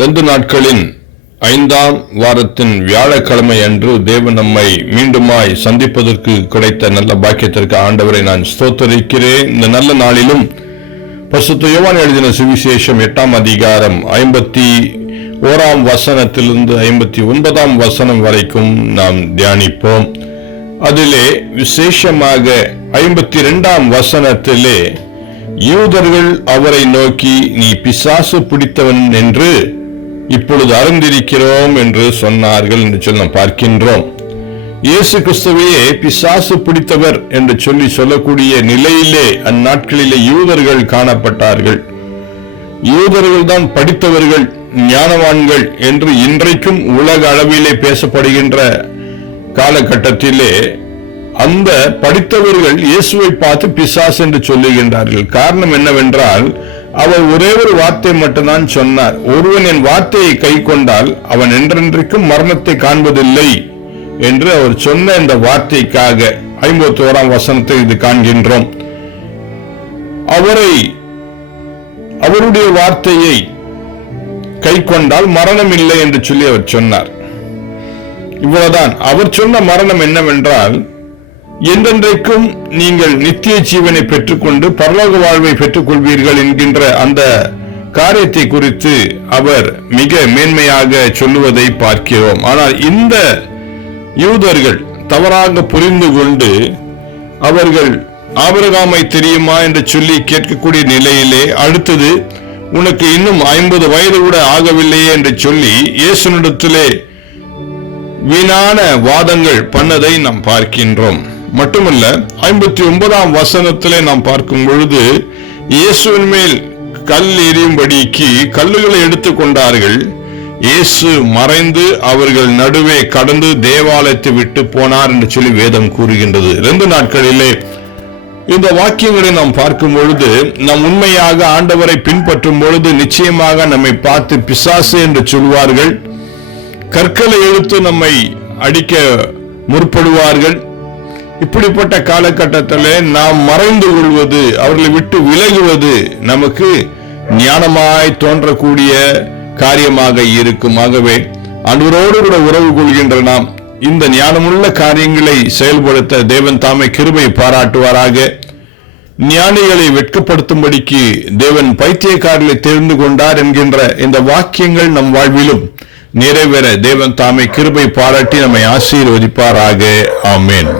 2 நாட்களின் 5ஆம் வாரத்தின் வியாழக்கிழமை அன்று தேவன் நம்மை மீண்டுமாய் சந்திப்பதற்கு கிடைத்த நல்ல பாக்கியத்திற்கு ஆண்டவரை நான் ஸ்தோத்தரிக்கிறேன். இந்த நல்ல நாளிலும் பரிசுத்த யோவான் எழுதின சுவிசேஷம் 8ஆம் அதிகாரம் 51ஆம் வசனத்திலிருந்து 59ஆம் வசனம் வரைக்கும் நாம் தியானிப்போம். அதிலே விசேஷமாக 52ஆம் வசனத்திலே யூதர்கள் அவரை நோக்கி, நீ பிசாசு பிடித்தவன் என்று இப்பொழுது அறிந்திருக்கிறோம் என்று சொன்னார்கள் என்று சொல்லி நாம் பார்க்கின்றோம். இயேசு கிறிஸ்துவையே பிசாசு பிடித்தவர் என்று சொல்லக்கூடிய நிலையிலே அந்நாட்களிலே யூதர்கள் காணப்பட்டார்கள். யூதர்கள் தான் படித்தவர்கள், ஞானவான்கள் என்று இன்றைக்கும் உலக அளவிலே பேசப்படுகின்ற காலகட்டத்திலே அந்த படித்தவர்கள் இயேசுவை பார்த்து பிசாசு என்று சொல்லுகின்றார்கள். காரணம் என்னவென்றால், அவர் ஒரே ஒரு வார்த்தை மட்டும்தான் சொன்னார். ஒருவன் என் வார்த்தையை கை கொண்டால் அவன் என்றென்றைக்கும் மரணத்தை காண்பதில்லை என்று அவர் சொன்ன இந்த வார்த்தைக்காக 51ஆம் வசனத்தை இது காண்கின்றோம். அவருடைய வார்த்தையை கை கொண்டால் மரணம் இல்லை என்று சொல்லி அவர் சொன்னார். இவ்வளவுதான். அவர் சொன்ன மரணம் என்னவென்றால், என்றென்றைக்கும் நீங்கள் நித்திய ஜீவனை பெற்றுக்கொண்டு பரலோக வாழ்வை பெற்றுக் கொள்வீர்கள் என்கின்ற அந்த காரியத்தை குறித்து அவர் மிக மேன்மையாக சொல்லுவதை பார்க்கிறோம். ஆனால் இந்த யூதர்கள் தவறாக புரிந்து கொண்டு அவர்கள் ஆபிரகாமை தெரியுமா என்று சொல்லி கேட்கக்கூடிய நிலையிலே, அடுத்தது உனக்கு இன்னும் 50 வயது கூட ஆகவில்லையே என்று சொல்லி இயேசுவினிடத்திலே வீணான வாதங்கள் பண்ணதை நாம் பார்க்கின்றோம். மட்டுமல்ல, 59ஆம் வசனத்திலே நாம் பார்க்கும் பொழுது, இயேசுவின் மேல் கல் எறியும்படிக்கு கல்லுகளை எடுத்துக் கொண்டார்கள். இயேசு மறைந்து அவர்கள் நடுவே கடந்து தேவாலயத்தை விட்டு போனார் என்று சொல்லி வேதம் கூறுகின்றது. 2 நாட்களிலே இந்த வாக்கியங்களை நாம் பார்க்கும் பொழுது, நாம் உண்மையாக ஆண்டவரை பின்பற்றும் பொழுது நிச்சயமாக நம்மை பார்த்து பிசாசு என்று சொல்வார்கள். கற்களை எடுத்து நம்மை அடிக்க முற்படுவார்கள். இப்படிப்பட்ட காலகட்டத்தில் நாம் மறைந்து கொள்வது, அவர்களை விட்டு விலகுவது நமக்கு ஞானமாய் தோன்றக்கூடிய காரியமாக இருக்கும். ஆகவே ஆண்டவரோடு கூட உறவு கொள்கின்ற நாம் இந்த ஞானமுள்ள காரியங்களை செயல்படுத்த தேவன் தாமே கிருபை பாராட்டுவாராக. ஞானிகளை வெட்கப்படுத்தும்படிக்கு தேவன் பைத்தியக்காரர்களை தெரிந்து கொண்டார் என்கின்ற இந்த வாக்கியங்கள் நம் வாழ்விலும் நிறைவேற தேவன் தாமே கிருபை பாராட்டி நம்மை ஆசீர்வதிப்பாராக. ஆமென்.